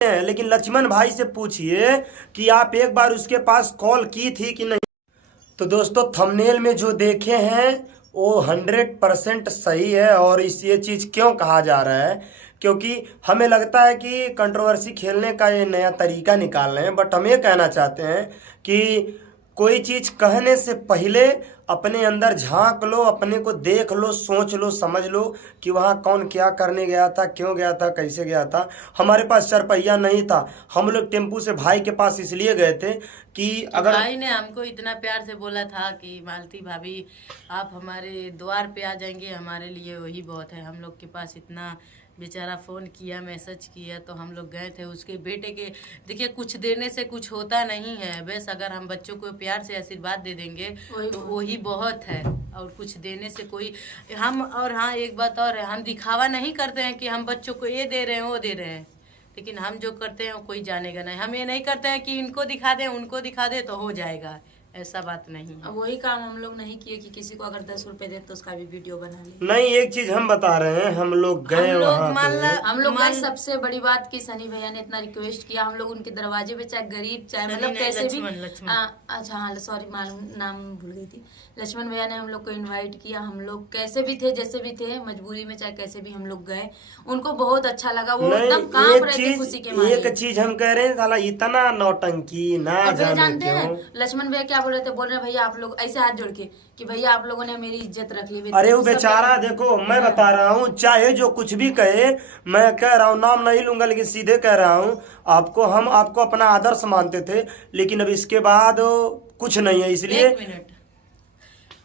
हैं, लेकिन लक्ष्मण भाई से पूछिए कि आप एक बार उसके पास कॉल की थी कि नहीं। तो दोस्तों थंबनेल में जो देखे हैं वो 100% सही है। और इस ये चीज़ क्यों कहा जा रहा है, क्योंकि हमें लगता है कि कंट्रोवर्सी खेलने का ये नया तरीका निकाल रहे हैं। बट हम ये कहना चाहते हैं कि कोई चीज़ कहने से पहले अपने अंदर झांक लो, अपने को देख लो, सोच लो, समझ लो कि वहाँ कौन क्या करने गया था, क्यों गया था, कैसे गया था। हमारे पास चारपहिया नहीं था, हम लोग टेम्पू से भाई के पास इसलिए गए थे कि अगर भाई ने हमको इतना प्यार से बोला था कि मालती भाभी आप हमारे द्वार पे आ जाएंगे, हमारे लिए वही बहुत है। हम लोग के पास इतना बेचारा फ़ोन किया, मैसेज किया, तो हम लोग गए थे उसके बेटे के। देखिए, कुछ देने से कुछ होता नहीं है, बस अगर हम बच्चों को प्यार से आशीर्वाद दे देंगे तो वही बहुत है। और कुछ देने से कोई हम, और हाँ एक बात और है, हम दिखावा नहीं करते हैं कि हम बच्चों को ये दे रहे हैं वो दे रहे हैं, लेकिन हम जो करते हैं वो कोई जानेगा नहीं। हम ये नहीं करते हैं कि इनको दिखा दें उनको दिखा दे तो हो जाएगा, ऐसा बात नहीं है। वही काम हम लोग नहीं किए कि किसी को अगर 10 रुपए दे तो उसका भी वीडियो बना ले। नहीं, एक चीज हम बता रहे हैं, हम लोग गए वहाँ पे। हम लोग गए, सबसे बड़ी बात की सनी भैया ने इतना रिक्वेस्ट किया, हम लोग उनके दरवाजे पे, चाहे गरीब चाहे मतलब कैसे भी। अच्छा हाँ सॉरी, मालूम नाम भूल गई थी। लक्ष्मण भैया ने हम लोग को इन्वाइट किया, हम लोग कैसे भी थे, जैसे भी थे, मजबूरी में चाहे कैसे भी हम लोग गए। उनको बहुत अच्छा लगा, वो एकदम कांप रहे थे खुशी के मारे। एक चीज हम कह रहे हैं, साला इतना नौटंकी ना जानते हैं लक्ष्मण भैया क्या बोल रहे थे, बोल रहे भैया आप लोग ऐसे हाथ जोड़ के कि भैया आप लोगों ने मेरी इज्जत रख ली। अरे वो बेचारा, देखो मैं बता रहा हूँ, चाहे जो कुछ भी कहे, मैं कह रहा हूँ, नाम नहीं लूंगा लेकिन सीधे कह रहा हूँ आपको, हम आपको अपना आदर्श मानते थे, लेकिन अब इसके बाद कुछ नहीं है। इसलिए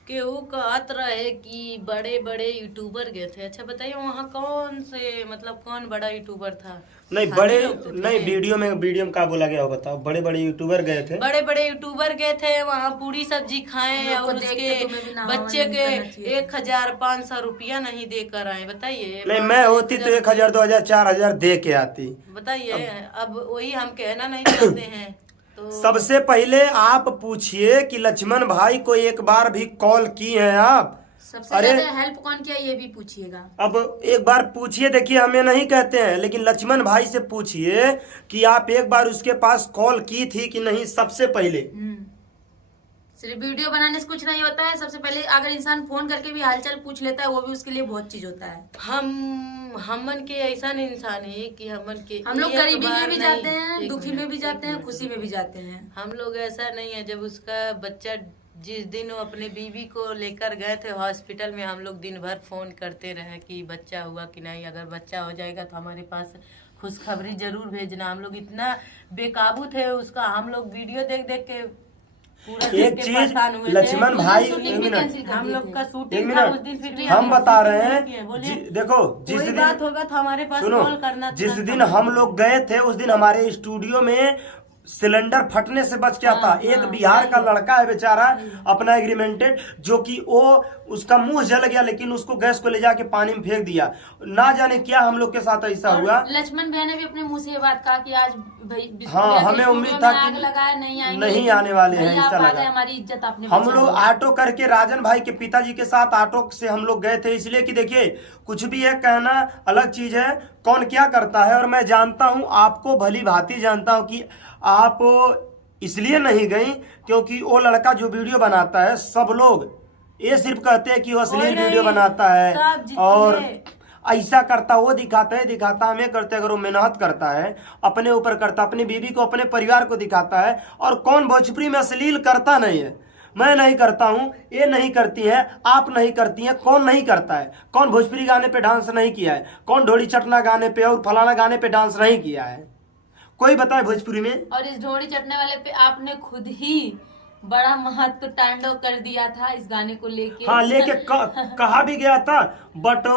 कि वो कहत रहे कि बड़े बड़े यूट्यूबर गए थे। अच्छा बताइए वहाँ कौन से, मतलब कौन बड़ा यूट्यूबर था? नहीं बड़े नहीं, वीडियो में क्या बोला गया हो बताओ। बड़े बड़े यूट्यूबर गए थे, बड़े बड़े यूट्यूबर गए थे वहाँ, पूरी सब्जी खाएं और उसके बच्चे के 1,500 रुपया नहीं देकर आए। बताइए, नहीं मैं होती तो 1,000 2,000 4,000 दे के आती। बताइए, अब वही हम कहना नहीं चाहते हैं। तो सबसे पहले आप पूछिए कि लक्ष्मण भाई को एक बार भी कॉल की है आप? सबसे ज्यादा हेल्प कौन किया ये भी पूछिएगा। अब एक बार पूछिए, देखिए हमें नहीं कहते हैं, लेकिन लक्ष्मण भाई से पूछिए कि आप एक बार उसके पास कॉल की थी कि नहीं। सबसे पहले सिर्फ वीडियो बनाने से कुछ नहीं होता है, सबसे पहले अगर इंसान फोन करके भी हालचाल पूछ लेता है वो भी उसके लिए बहुत चीज होता है। हमन के ऐसा इंसान है कि हम लोग गरीबी में भी जाते हैं, दुखी में भी जाते हैं, खुशी में भी जाते हैं। हम लोग ऐसा नहीं है। जब उसका बच्चा, जिस दिन वो अपने बीवी को लेकर गए थे हॉस्पिटल में, हम लोग दिन भर फोन करते रहे कि बच्चा हुआ कि नहीं, अगर बच्चा हो जाएगा तो हमारे पास खुशखबरी जरूर भेजना। हम लोग इतना बेकाबू थे उसका, हम लोग वीडियो देख देख के एक चीज लक्ष्मण भाई, हम लोग का शूटिंग एक था उस दिन, फिर हम बता रहे हैं देखो, जिस दिन बात होगा तो हमारे पास कॉल करना। जिस दिन हम लोग गए थे उस दिन हमारे स्टूडियो में सिलेंडर फटने से बच गया था। एक बिहार का लड़का है बेचारा, अपना एग्रीमेंटेड, जो कि वो उसका मुंह जल गया, लेकिन उसको गैस को ले जाके पानी में फेंक दिया। ना जाने क्या हम लोग के साथ ऐसा हुआ। लक्ष्मण भैया ने भी अपने मुंह से ये बात कहा कि आज हाँ हमें उम्मीद था कि नहीं आने वाले हैं, ऐसा लगा। हमारी इज्जत आपने, हम लोग ऑटो करके राजन भाई के पिताजी के साथ ऑटो से हम लोग गए थे, इसलिए कि देखिए कुछ भी है, कहना अलग चीज है, कौन क्या करता है। और मैं जानता हूँ, आपको भली भांति जानता हूँ कि आप इसलिए नहीं गई क्योंकि वो लड़का जो वीडियो बनाता है, सब लोग ये सिर्फ कहते हैं कि वो अश्लील वीडियो बनाता है और ऐसा करता, वो दिखाता है, दिखाता हमें करते। अगर वो मेहनत करता है, अपने ऊपर करता, अपनी बीवी को, अपने परिवार को दिखाता है। और कौन भोजपुरी में अश्लील करता नहीं है? मैं नहीं करता हूँ, ये नहीं करती है, आप नहीं करती हैं, कौन नहीं करता है? कौन भोजपुरी गाने पे डांस नहीं किया है? कौन ढोली चटना गाने पे और फलाना गाने पे डांस नहीं किया है? कोई बताए भोजपुरी में। और इस ढोली चटने वाले पे आपने खुद ही बड़ा महत्व तांडव कर दिया था इस गाने को लेके। हाँ लेके कहा भी गया था, बट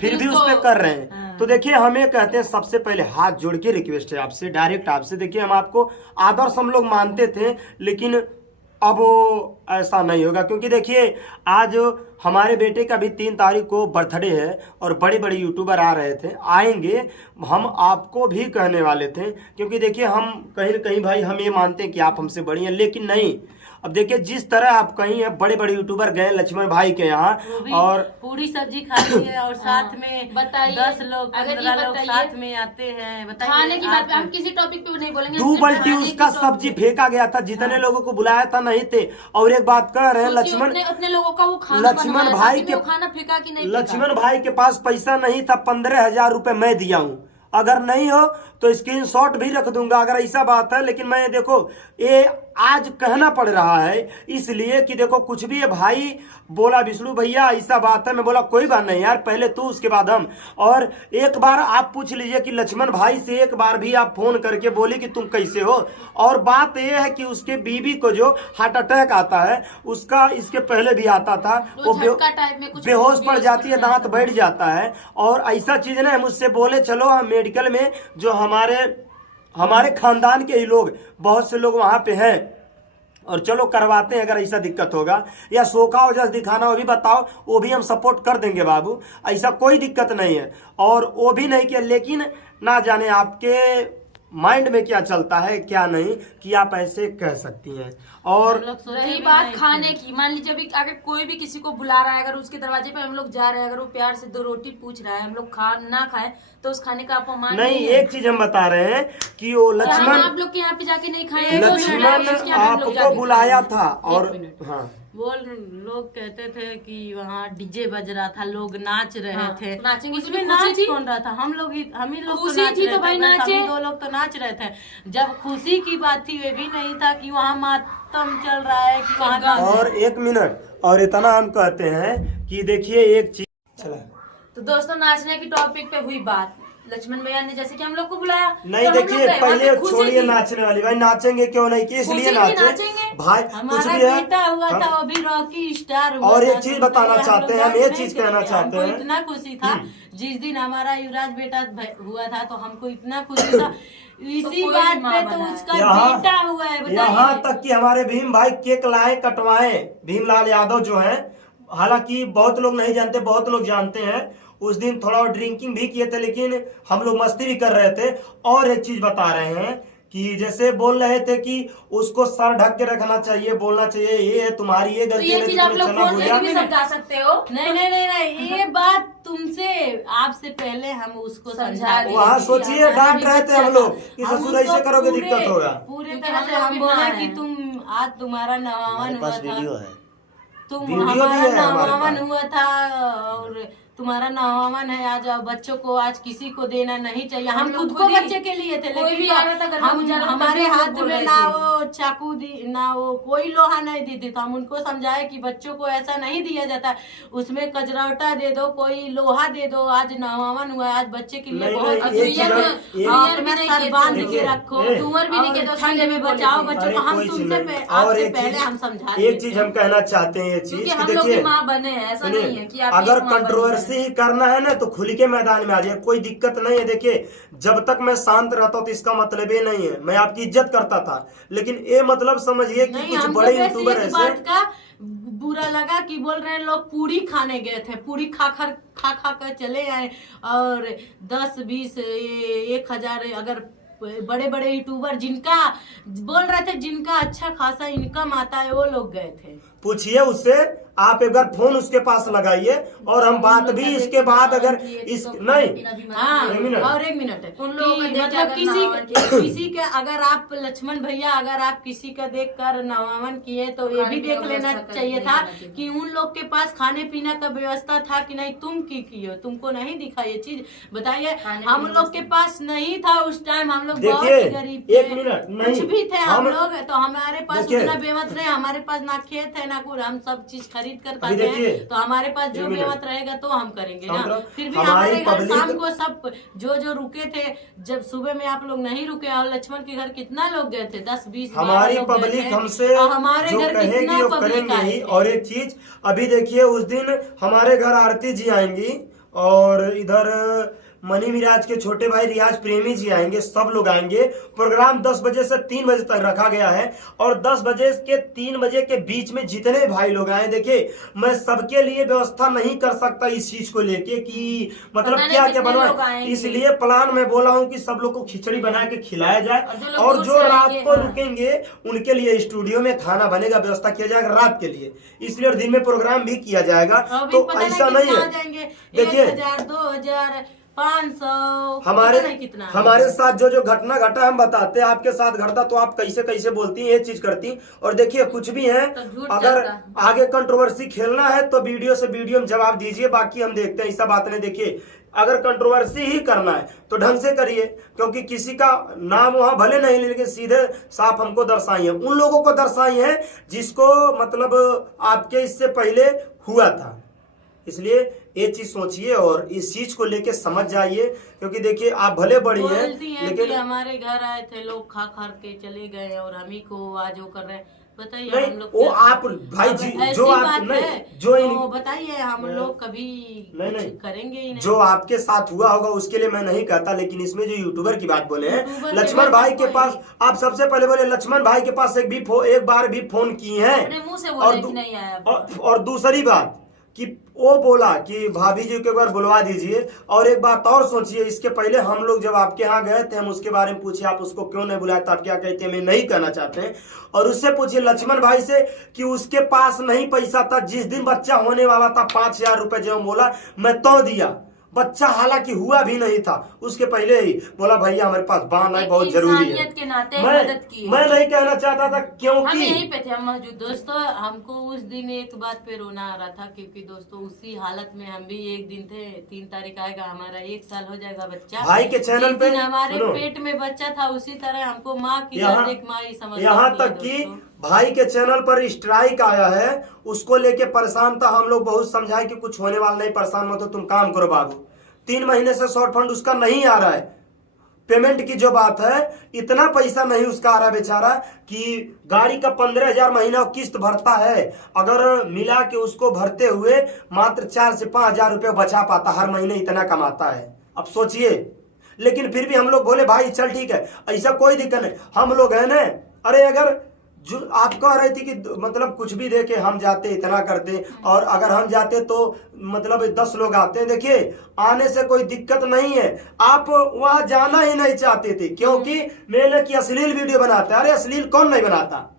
फिर भी उस पे कर रहे हैं। तो देखिए हमें कहते हैं, सबसे पहले हाथ जोड़ के रिक्वेस्ट है आपसे, डायरेक्ट आपसे। देखिए हम आपको आदर्श हम लोग मानते थे, लेकिन अब ऐसा नहीं होगा, क्योंकि देखिए आज हमारे बेटे का भी 3 तारीख को बर्थडे है और बड़े बड़े यूट्यूबर आ रहे थे, आएंगे, हम आपको भी कहने वाले थे, क्योंकि देखिए हम कहीं न कहीं भाई हम ये मानते हैं कि आप हमसे बड़ी हैं, लेकिन नहीं। अब देखिए जिस तरह आप कहीं है, बड़े बड़े यूट्यूबर गए लक्ष्मण भाई के यहाँ और पूरी सब्जी खाती है और साथ में बताइए 10 लोग 15 लोग साथ में आते हैं। बताइए खाने की बात हम किसी टॉपिक पे नहीं बोलेंगे। दो बल्टी उसका सब्जी फेंका गया था, जितने लोगों को बुलाया था नहीं थे। और एक बात कह रहे हैं लक्ष्मण उतने लोगों का वो खाना लक्ष्मण भाई के खाना फेंका कि नहीं? लक्ष्मण भाई के पास पैसा नहीं था, 15,000 रुपए मैं दिया हूँ। अगर नहीं हो तो स्क्रीनशॉट भी रख दूंगा अगर ऐसा बात है। लेकिन मैं देखो ये आज कहना पड़ रहा है इसलिए कि देखो कुछ भी है भाई बोला विष्णु भैया ऐसा बात है, मैं बोला कोई बात नहीं यार, पहले तू उसके बाद हम। और एक बार आप पूछ लीजिए कि लक्ष्मण भाई से एक बार भी आप फोन करके बोली कि तुम कैसे हो। और बात यह है कि उसके बीवी को जो हार्ट अटैक आता है उसका इसके पहले भी आता था, वो बेहोश पड़ जाती है, दांत बैठ जाता है। और ऐसा चीज ना मुझसे बोले चलो हम मेडिकल में, जो हमारे खानदान के ही लोग बहुत से लोग वहां पे हैं, और चलो करवाते हैं अगर ऐसा दिक्कत होगा, या सोखा वजह दिखाना वो भी बताओ, वो भी हम सपोर्ट कर देंगे बाबू, ऐसा कोई दिक्कत नहीं है। और वो भी नहीं किया, लेकिन ना जाने आपके माइंड में क्या चलता है क्या नहीं कि आप ऐसे कह सकती हैं। और रही बात खाने की, मान लीजिए अभी अगर कोई भी किसी को बुला रहा है, अगर उसके दरवाजे पे हम लोग जा रहे हैं, अगर वो प्यार से 2 रोटी पूछ रहा है, हम लोग ना खाए तो उस खाने का अपमान नहीं। एक चीज हम बता रहे हैं कि वो लक्ष्मण आप लोग के यहाँ पे जाके नहीं खाए, लक्ष्मण आपको बुलाया था। और हाँ वो लोग कहते थे कि वहाँ डीजे बज रहा था, लोग नाच रहे थे, नाचेंगे, उसमें नाच कौन रहा था? हम ही लोग तो नाच रहे थे, सभी 2 लोग तो नाच रहे थे। जब खुशी की बात थी वे भी नहीं था कि वहाँ मातम चल रहा है कि वहाँ। और 1 मिनट और इतना हम कहते हैं कि देखिए एक चीज चला, तो दोस्तों नाचने की टॉपिक पे हुई बात, लक्ष्मण भैया ने जैसे कि हम लोग को बुलाया, नहीं तो देखिए पहले छोड़िए नाचने वाली, भाई नाचेंगे क्यों नहीं, कि इसलिए नाचेंगे भाई। कुछ भी है बेटा हुआ था वो भी रॉकी स्टार हुआ। और एक चीज बताना चाहते हैं, हम ये चीज कहना चाहते हैं, इतना खुशी था जिस दिन हमारा युवराज बेटा हुआ था, तो हमको इतना खुशी था इसी बात पे, तो उसका बेटा हुआ है। यहाँ तक कि हमारे भीम भाई केक लाए कटवाए, भीमलाल यादव जो है, हालांकि बहुत लोग नहीं जानते, बहुत लोग जानते हैं। उस दिन थोड़ा ड्रिंकिंग भी किए थे, लेकिन हम लोग मस्ती भी कर रहे थे। और एक चीज बता रहे हैं कि जैसे बोल रहे थे कि उसको सर ढक के रखना चाहिए, बोलना चाहिए ये है तुम्हारी ये गलती है, तो ये चीज आप लोग फोन पे भी समझा सकते हो। नहीं ये बात तुमसे आपसे पहले हम उसको समझा दिए। वहाँ सोचिए डांट रहे थे हम लोग कि ससुर ऐसे करोगे दिक्कत होगा। पूरे तरह से हम बोले कि तुम आज तुम्हारा नवावन हुआ था, हमारा नवावन हुआ था और तुम्हारा नवावन है आज, बच्चों को आज किसी को देना नहीं चाहिए। हम खुद को बच्चे के लिए थे, लेकिन हमारे हाथ में ना वो चाकू दी ना वो कोई लोहा नहीं दी थी, तो हम उनको समझाए कि बच्चों को ऐसा नहीं दिया जाता, उसमें कजरौटा दे दो, कोई लोहा दे दो, आज नवावन हुआ है, आज बच्चे के लिए बहुत सर बांध के रखो, तुअर भी नहीं दो, ठंड में बचाओ बच्चों को। हम तुमसे आपसे पहले हम समझा, एक चीज हम कहना चाहते हैं, ये चीज हम लोग की माँ बने हैं, ऐसा नहीं है कि अगर कंट्रोवर्सी ही करना है ना तो खुल के मैदान में आ जाए, कोई दिक्कत नहीं है। देखिए जब तक मैं शांत रहता हूँ तो इसका मतलब ये नहीं है मैं आपकी इज्जत करता था, लेकिन ये मतलब समझिए कि कुछ बड़े यूट्यूबर ऐसे बुरा लगा कि बोल रहे हैं लोग पूरी खाने गए थे, पूरी खा कर चले आए, और 10 20 1,000 अगर बड़े बड़े यूट्यूबर जिनका बोल रहे थे जिनका अच्छा खासा इनकम आता है वो लोग गए थे। पूछिए उससे, आप एक बार फोन उसके पास लगाइए और हम बात भी इसके बाद अगर इस नहीं हाँ और 1 मिनट है मतलब किसी के अगर आप लक्ष्मण भैया अगर आप किसी का देख कर नवावन किए तो ये भी देख लेना चाहिए था कि उन लोग के पास खाने पीने का व्यवस्था था कि नहीं, तुम की किए, तुमको नहीं दिखा ये चीज बताइए। हम लोग के पास नहीं था उस टाइम, हम लोग बहुत गरीब थे, कुछ भी थे हम लोग, तो हमारे पास उतना बेमत नहीं, हमारे पास ना खेत है ना कुछ, हम सब चीज खरीद कर खाते हैं, तो हमारे पास जो बेमत रहेगा तो हम करेंगे ना। फिर भी हमारे घर शाम को सब जो रुके थे, जब सुबह में आप लोग नहीं रुके, और लक्ष्मण के घर कितना लोग गए थे, 10 20 हमारी पब्लिक हमसे हमारे जो घर कहेगी वो करेंगे ही। और एक चीज अभी देखिए उस दिन हमारे घर आरती जी आएंगी और इधर मनी मिराज के छोटे भाई रियाज प्रेमी जी आएंगे, सब लोग आएंगे। प्रोग्राम 10 बजे से 3 बजे तक रखा गया है और 10 बजे के 3 बजे के बीच में जितने भाई लोग आए, देखिए मैं सबके लिए व्यवस्था नहीं कर सकता इस चीज को लेके कि मतलब क्या क्या बनवाए, इसलिए प्लान में बोला हूँ कि सब लोग को खिचड़ी बना के खिलाया जाए और जो रात को रुकेंगे उनके लिए स्टूडियो में खाना बनेगा, व्यवस्था किया जाएगा रात के लिए, इसलिए और दिन में प्रोग्राम भी किया जाएगा। तो ऐसा नहीं है, देखिए 2000 500 हमारे साथ जो घटना घटा हम बताते हैं, आपके साथ घटता तो आप कैसे कैसे बोलती हैं, ये चीज करती। और देखिए कुछ भी है तो अगर आगे कंट्रोवर्सी खेलना है तो वीडियो से वीडियो में जवाब दीजिए, बाकी हम देखते हैं, ऐसा बात नहीं। देखिए अगर कंट्रोवर्सी ही करना है तो ढंग से करिए, क्योंकि किसी का नाम वहां भले नहीं लेकिन सीधे साफ हमको दर्शाई है, उन लोगों को दर्शाई है जिसको मतलब आपके इससे पहले हुआ था। इसलिए ये चीज सोचिए और इस चीज को लेके समझ जाइए, क्योंकि देखिए आप भले बड़ी हैं लेकिन हमारे घर आए थे लोग, खा खा के चले गए और हम ही को आज वो कर रहे हैं। बताइए हम लोग वो आप भाई जी जो आप नहीं जो तो बताइए हम लोग कभी नहीं करेंगे ही नहीं। जो आपके साथ हुआ होगा उसके लिए मैं नहीं कहता, लेकिन इसमें जो यूट्यूबर की बात बोले हैं, लक्ष्मण भाई के पास आप सबसे पहले बोले लक्ष्मण भाई के पास एक बार भी फोन किए हैं, और दूसरी बात कि वो बोला कि भाभी जी को एक बार बुलवा दीजिए। और एक बात और सोचिए, इसके पहले हम लोग जब आपके यहाँ गए थे हम उसके बारे में पूछे आप उसको क्यों नहीं बुलाया, तो आप क्या कहते हैं मैं नहीं कहना चाहते हैं। और उससे पूछिए लक्ष्मण भाई से कि उसके पास नहीं पैसा था, जिस दिन बच्चा होने वाला था 5000 रुपए जो बोला मैं तो दिया, बच्चा हालांकि हुआ भी नहीं था, उसके पहले ही बोला भैया हमारे पास बांध है बहुत जरूरी है। के नाते मदद की मैं नहीं कहना चाहता था क्योंकि हम यहीं पे थे, हम मौजूद। दोस्तों हमको उस दिन एक बात पे रोना आ रहा था, क्योंकि दोस्तों उसी हालत में हम भी एक दिन थे। 3 तारीख आएगा हमारा 1 साल हो जाएगा बच्चा, भाई के चैनल पे हमारे पेट में बच्चा था, उसी तरह हमको माँ की एक माँ ही समझ। यहाँ तक कि भाई के चैनल पर स्ट्राइक आया है, उसको लेके परेशान था। हम लोग बहुत समझाए कि कुछ होने वाला नहीं, परेशान मत हो, तुम काम करो बाबू। 3 महीने से शॉर्ट फंड उसका नहीं आ रहा है, पेमेंट की जो बात है इतना पैसा नहीं उसका आ रहा बेचारा कि गाड़ी का 15,000 महीना किस्त भरता है, अगर मिला के उसको भरते हुए मात्र 4 से 5,000 रुपये बचा पाता, हर महीने इतना कमाता है। अब सोचिए, लेकिन फिर भी हम लोग बोले भाई चल ठीक है, ऐसा कोई दिक्कत नहीं, हम लोग है ना। अरे अगर जो आप कह रहे थे कि मतलब कुछ भी दे के हम जाते इतना करते, और अगर हम जाते तो मतलब 10 लोग आते हैं, देखिए आने से कोई दिक्कत नहीं है, आप वहां जाना ही नहीं चाहते थे क्योंकि मैंने कि अश्लील वीडियो बनाता है। अरे अश्लील कौन नहीं बनाता,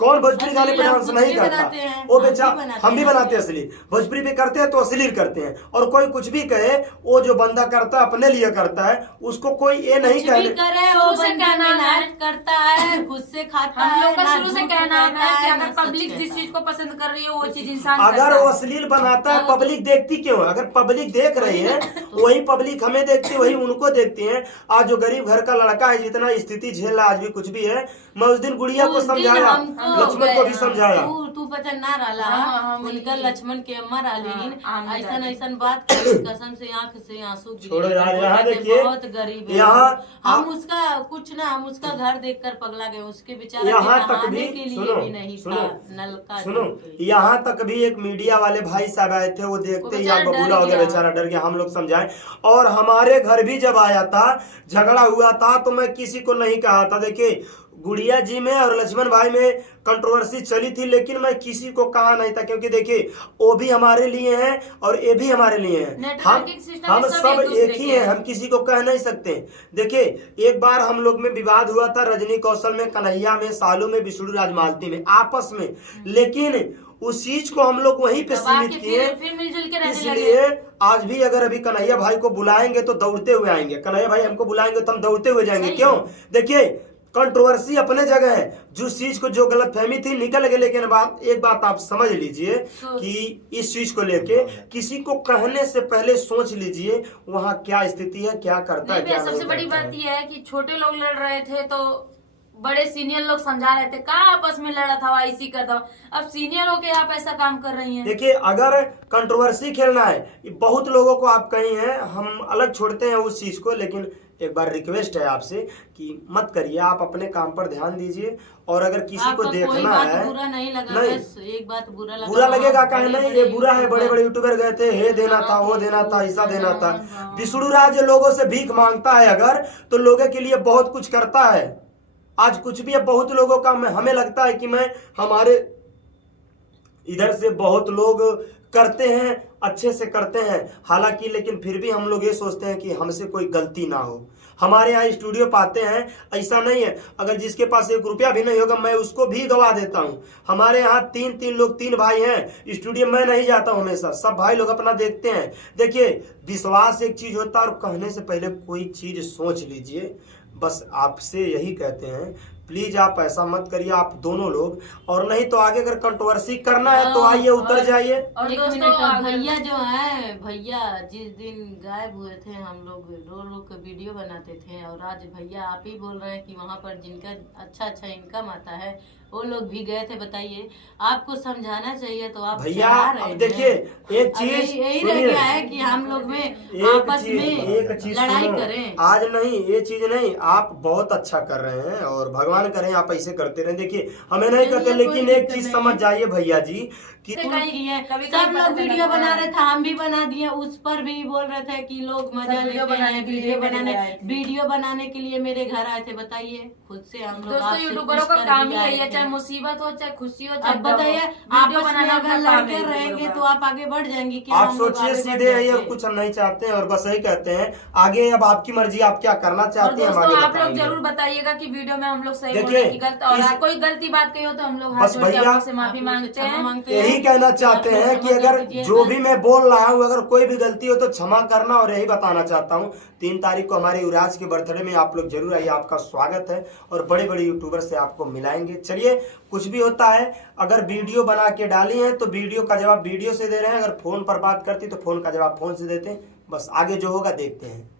कौन भोजपुरी गाने पे डांस नहीं करता, वो बेचारा हम भी बनाते हैं अश्लील, भोजपुरी पे करते हैं तो अश्लील करते हैं। और कोई कुछ भी कहे, वो जो बंदा करता है अपने लिए करता है, उसको कोई ये नहीं करे वो बंदा मेहनत करता है, खुद से खाता है। हम लोग का शुरू से कहना है कि अगर पब्लिक जिस चीज को पसंद कर रही है वो चीज इंसान अगर वो अश्लील बनाता है पब्लिक देखती क्यों है? अगर पब्लिक देख रही है वही पब्लिक हमें देखती है, वही उनको देखती है। आज जो गरीब घर का लड़का है, जितना स्थिति झेल रहा आज भी कुछ भी है, मैं उस दिन गुड़िया को समझाया, लक्ष्मण को भी समझाया। तू पता ना रहा उनका लक्ष्मण के अम्मा रही ऐसा बात कसम से आंख से आंसू छोड़ो यार। यहाँ देखिए बहुत गरीब है, यहाँ हम उसका कुछ ना, हम उसका घर देखकर पगला गए, उसके बेचारे यहाँ तक भी के लिए भी नहीं था नल का। सुनो, यहाँ तक भी एक मीडिया वाले भाई साहब आए थे, वो देखते ही आप बबूला हो गया बेचारा, डर गया। हम लोग समझाए, और हमारे घर भी जब आया था झगड़ा हुआ था तो मैं किसी को नहीं कहा था। देखिए गुड़िया जी में और लक्ष्मण भाई में कंट्रोवर्सी चली थी, लेकिन मैं किसी को कहा नहीं था, क्योंकि देखिए वो भी हमारे लिए हैं और ये भी हमारे लिए हैं, हम सब एक ही हैं, हम किसी को कह नहीं सकते। देखिए एक बार हम लोग में विवाद हुआ था, रजनी कौशल में, कन्हैया में, सालू में, विष्णु राज मालती में, आपस में, लेकिन उस चीज को हम लोग वहीं पे सीमित किए। इसलिए आज भी अगर अभी कन्हैया भाई को बुलाएंगे तो दौड़ते हुए आएंगे, कन्हैया भाई हमको बुलाएंगे तो हम दौड़ते हुए जाएंगे। क्यों? देखिए कंट्रोवर्सी अपने जगह है, जिस चीज को जो गलत फहमी थी निकल गए, लेकिन एक बात आप समझ लीजिए कि इस चीज को लेके किसी को कहने से पहले सोच लीजिए वहाँ क्या स्थिति है, क्या करता है, क्या सबसे बड़ी बात यह है कि छोटे लोग लड़ रहे थे तो बड़े सीनियर लोग समझा रहे थे, कहाँ आपस में लड़ा था, ऐसी करता। अब सीनियर होके आप ऐसा काम कर रही हैं। देखिए अगर कंट्रोवर्सी खेलना है, बहुत लोगों को आप कही हैं, हम अलग छोड़ते हैं उस चीज को, लेकिन एक बार रिक्वेस्ट है आपसे कि मत करिए, आप अपने काम पर ध्यान दीजिए। और अगर किसी को देखना है, बुरा नहीं लगा, नहीं बस एक बात बुरा लगेगा कहे नहीं ये बुरा है, बड़े बड़े यूट्यूबर गए थे, हे देना था, वो देना था, ऐसा देना था। विष्णु राज लोगों से भीख मांगता है अगर, तो लोगों के लिए बहुत कुछ करता है। आज कुछ भी है, बहुत लोगों का हमें लगता है कि हमारे इधर से बहुत लोग करते हैं, अच्छे से करते हैं, हालांकि लेकिन फिर भी हम लोग ये सोचते हैं कि हमसे कोई गलती ना हो। हमारे यहाँ स्टूडियो पाते हैं, ऐसा नहीं है, अगर जिसके पास 1 रुपया भी नहीं होगा मैं उसको भी गवा देता हूँ। हमारे यहाँ 3 लोग 3 भाई हैं, स्टूडियो में नहीं जाता हूँ हमेशा, सब भाई लोग अपना देखते हैं। देखिए विश्वास एक चीज होता है, और कहने से पहले कोई चीज सोच लीजिए। बस आपसे यही कहते हैं, प्लीज आप ऐसा मत करिए, आप दोनों लोग। और नहीं तो आगे अगर कंट्रोवर्सी करना है तो आइए, उतर जाइए। और एक दोस्तों मिनट, भैया जो है, भैया जिस दिन गायब हुए थे हम लोग रो के वीडियो बनाते थे, और आज भैया आप ही बोल रहे हैं कि वहाँ पर जिनका अच्छा इनकम आता है वो लोग भी गए थे। बताइए, आपको समझाना चाहिए तो आप भैया अब देखिए देखिए एक चीज यही रह गया है कि हम लोग में आपस में लड़ाई करें। आज नहीं, ये चीज नहीं, आप बहुत अच्छा कर रहे हैं और भगवान करें आप ऐसे करते रहे। देखिए हमें नहीं कहते, लेकिन एक चीज समझ जाइए भैया जी कि सब लोग वीडियो बना रहे थे, हम भी बना दिए, उस पर भी बोल रहे थे कि लोग मजा लेते हैं वीडियो बनाने के लिए मेरे घर आए थे। बताइए, खुद से हम लोग दोस्तों यूट्यूबरों का काम ही है, चाहे मुसीबत हो चाहे खुशी हो, चाहे अब बताइए, आपस में अगर लड़के रहेंगे तो आप आगे बढ़ जाएंगे क्या? आप सोचिए सीधे है, और कुछ हम नहीं चाहते हैं, और बस यही कहते हैं आगे अब आपकी मर्जी, आप क्या करना चाहते हैं। दोस्तों आप लोग जरूर बताइएगा कि वीडियो में हम लोग सही बोल रहे हैं कि गलत, और कोई गलती बात कही हो तो हम लोग हाथ जोड़ के आप लोग से माफी मांगते हैं। यही कहना चाहते हैं कि अगर जो भी मैं बोल रहा हूँ, अगर कोई भी गलती हो तो क्षमा करना। और यही बताना चाहता हूँ, 3 तारीख को हमारे युवराज के बर्थडे में आप लोग जरूर आइए, आपका स्वागत है, और बड़े बड़े यूट्यूबर से आपको मिलाएंगे। चलिए, कुछ भी होता है, अगर वीडियो बना के डाली है तो वीडियो का जवाब वीडियो से दे रहे हैं, अगर फोन पर बात करती तो फोन का जवाब फोन से देते हैं। बस आगे जो होगा देखते हैं।